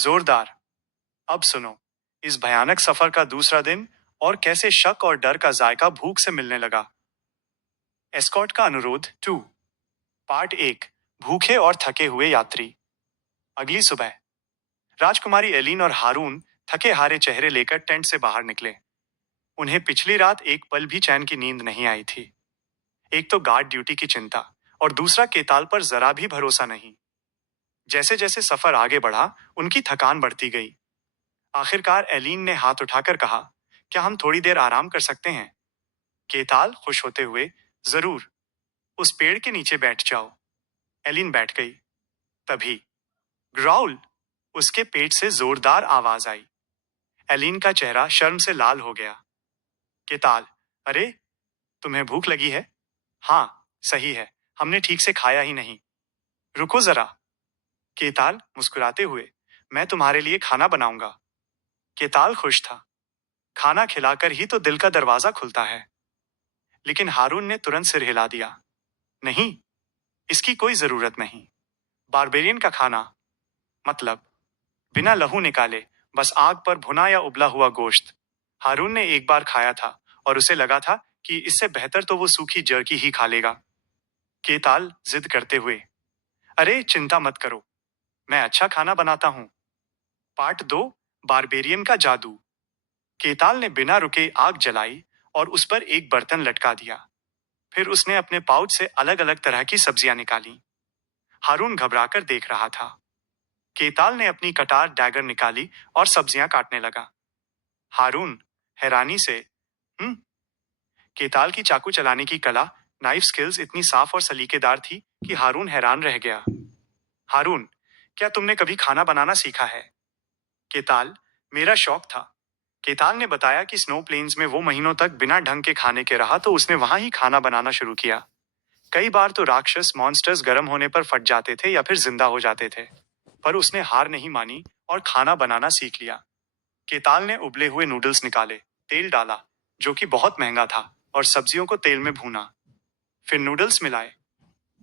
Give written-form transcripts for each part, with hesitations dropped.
जोरदार। अब सुनो, इस भयानक सफर का दूसरा दिन और कैसे शक और डर का जायका भूख से मिलने लगा। एस्कॉर्ट का अनुरोध 2। पार्ट 1। भूखे और थके हुए यात्री। अगली सुबह राजकुमारी एलिन और हारून थके हारे चेहरे लेकर टेंट से बाहर निकले। उन्हें पिछली रात एक पल भी चैन की नींद नहीं आई थी। एक तो गार्ड ड्यूटी की चिंता और दूसरा केताल पर जरा भी भरोसा नहीं। जैसे जैसे सफर आगे बढ़ा, उनकी थकान बढ़ती गई। आखिरकार एलिन ने हाथ उठाकर कहा, क्या हम थोड़ी देर आराम कर सकते हैं? केताल खुश होते हुए, जरूर, उस पेड़ के नीचे बैठ जाओ। एलिन बैठ गई। तभी ग्राउल, उसके पेट से जोरदार आवाज आई। एलिन का चेहरा शर्म से लाल हो गया। केताल, अरे, तुम्हें भूख लगी है? हाँ, सही है, हमने ठीक से खाया ही नहीं। रुको जरा। केताल मुस्कुराते हुए, मैं तुम्हारे लिए खाना बनाऊंगा। केताल खुश था। खाना खिलाकर ही तो दिल का दरवाजा खुलता है। लेकिन हारून ने तुरंत सिर हिला दिया। नहीं, इसकी कोई जरूरत नहीं। बारबेरियन का खाना, मतलब बिना लहू निकाले, बस आग पर भुना या उबला हुआ गोश्त। हारून ने एक बार खाया था और उसे लगा था कि इससे बेहतर तो वो सूखी जर्की ही खा लेगा। केताल जिद करते हुए, अरे चिंता मत करो, मैं अच्छा खाना बनाता हूं। पार्ट 2। बारबेरियन का जादू। केताल ने बिना रुके आग जलाई और उस पर एक बर्तन लटका दिया। फिर उसने अपने पाउच से अलग अलग तरह की सब्जियां निकाली। हारून घबराकर देख रहा था। केताल ने अपनी कटार डैगर निकाली और सब्जियां काटने लगा। हारून हैरानी से, हम्म। केताल की चाकू चलाने की कला, नाइफ स्किल्स इतनी साफ और सलीकेदार थी कि हारून हैरान रह गया। हारून, क्या तुमने कभी खाना बनाना सीखा है? केताल, मेरा शौक था। केताल ने बताया कि स्नो प्लेन्स में वो महीनों तक बिना ढंग के खाने के रहा तो उसने वहां ही खाना बनाना शुरू किया। कई बार तो राक्षस मॉन्स्टर्स गर्म होने पर फट जाते थे या फिर जिंदा हो जाते थे, पर उसने हार नहीं मानी और खाना बनाना सीख लिया। केताल ने उबले हुए नूडल्स निकाले, तेल डाला, जो कि बहुत महंगा था, और सब्जियों को तेल में भूना। फिर नूडल्स मिलाए।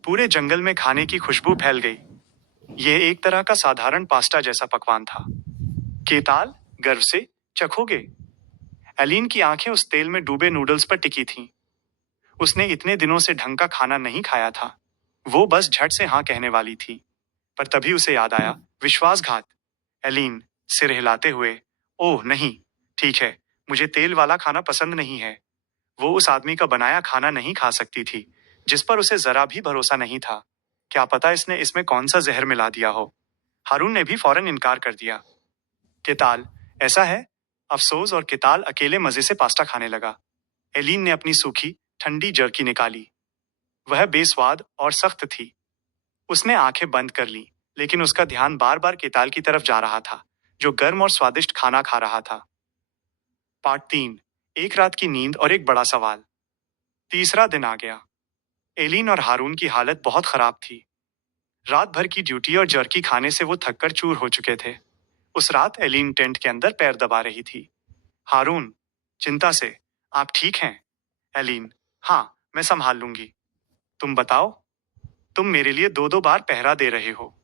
पूरे जंगल में खाने की खुशबू फैल गई। यह एक तरह का साधारण पास्ता जैसा पकवान था। केताल, गर्व से, चखोगे? एलिन की आंखें उस तेल में डूबे नूडल्स पर टिकी थीं। उसने इतने दिनों से ढंग का खाना नहीं खाया था। वो बस झट से हाँ कहने वाली थी, पर तभी उसे याद आया, विश्वासघात। एलिन सिर हिलाते हुए, ओह नहीं, ठीक है, मुझे तेल वाला खाना पसंद नहीं है। वो उस आदमी का बनाया खाना नहीं खा सकती थी, जिस पर उसे जरा भी भरोसा नहीं था। क्या पता इसने इसमें कौन सा जहर मिला दिया हो। हारून ने भी फौरन इनकार कर दिया। केताल, ऐसा है? अफसोस, और केताल अकेले मजे से पास्ता खाने लगा। एलिन ने अपनी सूखी, ठंडी जर्की निकाली। वह बेस्वाद और सख्त थी। उसने आंखें बंद कर ली, लेकिन उसका ध्यान बार बार केताल की तरफ जा रहा था, जो गर्म और स्वादिष्ट खाना खा रहा था। पार्ट 3। एक रात की नींद और एक बड़ा सवाल। तीसरा दिन आ गया। एलिन और हारून की हालत बहुत खराब थी। रात भर की ड्यूटी और जर्की खाने से वो थककर चूर हो चुके थे। उस रात एलिन टेंट के अंदर पैर दबा रही थी। हारून चिंता से, आप ठीक हैं? एलिन, हाँ, मैं संभाल लूंगी। तुम बताओ, तुम मेरे लिए दो दो बार पहरा दे रहे हो।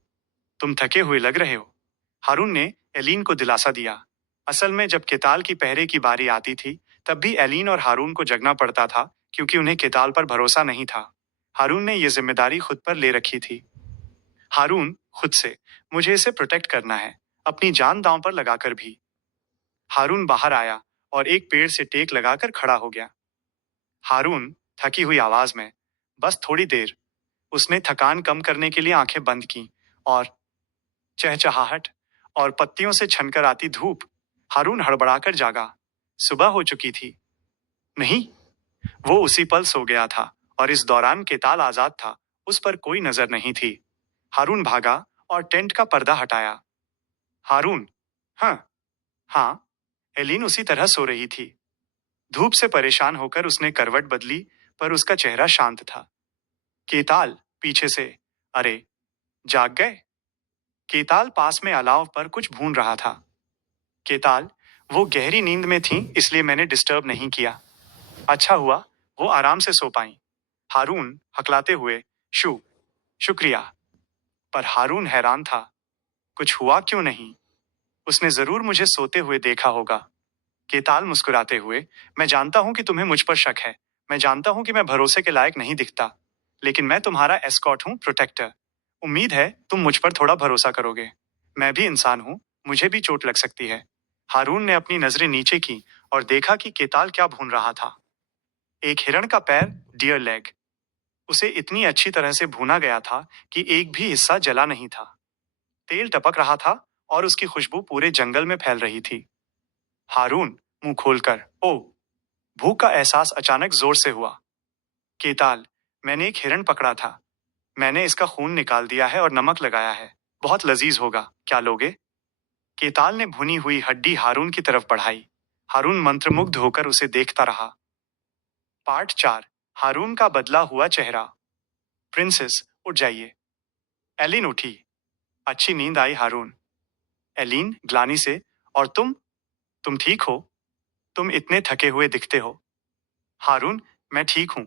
तुम थके हुए लग रहे हो। हारून ने एलिन को दिलासा दिया। असल में जब केताल की पहरे की बारी आती थी, तब भी एलिन और हारून को जगना पड़ता था, क्योंकि उन्हें केताल पर भरोसा नहीं था। हारून ने यह जिम्मेदारी खुद पर ले रखी थी। हारून खुद से, मुझे इसे प्रोटेक्ट करना है, अपनी जान दांव पर लगाकर भी। हारून बाहर आया और एक पेड़ से टेक लगाकर खड़ा हो गया। हारून थकी हुई आवाज में, बस थोड़ी देर। उसने थकान कम करने के लिए आंखें बंद की, और चहचहाहट और पत्तियों से छनकर आती धूप। हारून हड़बड़ाकर जागा। सुबह हो चुकी थी। नहीं, वो उसी पल सो गया था, और इस दौरान केताल आजाद था। उस पर कोई नजर नहीं थी। हारून भागा और टेंट का पर्दा हटाया। हारून, हाँ, हाँ, एलिन उसी तरह सो रही थी। धूप से परेशान होकर उसने करवट बदली, पर उसका चेहरा शांत था। केताल पीछे से, अरे, जाग गए? केताल पास में अलाव पर कुछ भून रहा था। केताल, वो गहरी नींद में थी, इसलिए मैंने डिस्टर्ब नहीं किया। अच्छा हुआ वो आराम से सो पाई। हारून हकलाते हुए, शुक्रिया। पर हारून हैरान था, कुछ हुआ क्यों नहीं? उसने जरूर मुझे सोते हुए देखा होगा। केताल मुस्कुराते हुए, मैं जानता हूं कि तुम्हें मुझ पर शक है। मैं जानता हूं कि मैं भरोसे के लायक नहीं दिखता। लेकिन मैं तुम्हारा एस्कॉर्ट हूं, प्रोटेक्टर। उम्मीद है तुम मुझ पर थोड़ा भरोसा करोगे। मैं भी इंसान हूं, मुझे भी चोट लग सकती है। हारून ने अपनी नजरें नीचे की और देखा कि केताल क्या भून रहा था। एक हिरण का पैर, डियर लेग। उसे इतनी अच्छी तरह से भूना गया था कि एक भी हिस्सा जला नहीं था। तेल टपक रहा था और उसकी खुशबू पूरे जंगल में फैल रही थी। हारून, मुंह खोलकर, ओ। भूख का एहसास अचानक जोर से हुआ। केताल, मैंने एक हिरण पकड़ा था। मैंने इसका खून निकाल दिया है और नमक लगाया है। बहुत लजीज होगा, क्या लोगे? केताल ने भुनी हुई हड्डी हारून की तरफ बढ़ाई। हारून मंत्रमुग्ध होकर उसे देखता रहा। पार्ट 4। हारून का बदला हुआ चेहरा। प्रिंसेस, उठ जाइए। एलिन उठी। अच्छी नींद आई हारून। एलिन ग्लानी से, और तुम ठीक हो? तुम इतने थके हुए दिखते हो। हारून, मैं ठीक हूं।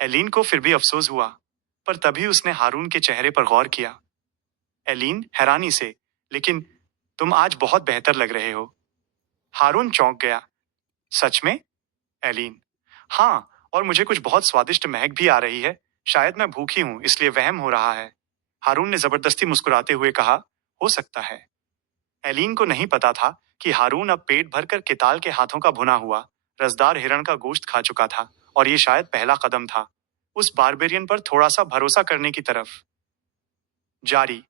एलिन को फिर भी अफसोस हुआ, पर तभी उसने हारून के चेहरे पर गौर किया। एलिन हैरानी से, लेकिन तुम आज बहुत बेहतर लग रहे हो। हारून चौंक गया। सच में? एलिन, हाँ, और मुझे कुछ बहुत स्वादिष्ट महक भी आ रही है। शायद मैं भूखी हूं, इसलिए वहम हो रहा है। हारून ने जबरदस्ती मुस्कुराते हुए कहा, हो सकता है। एलीन को नहीं पता था कि हारून अब पेट भरकर केताल के हाथों का भुना हुआ, रसदार हिरण का गोश्त खा चुका था, और ये शायद पहला कदम था उस बारबेरियन पर थोड़ा सा भरोसा करने की तरफ। जारी।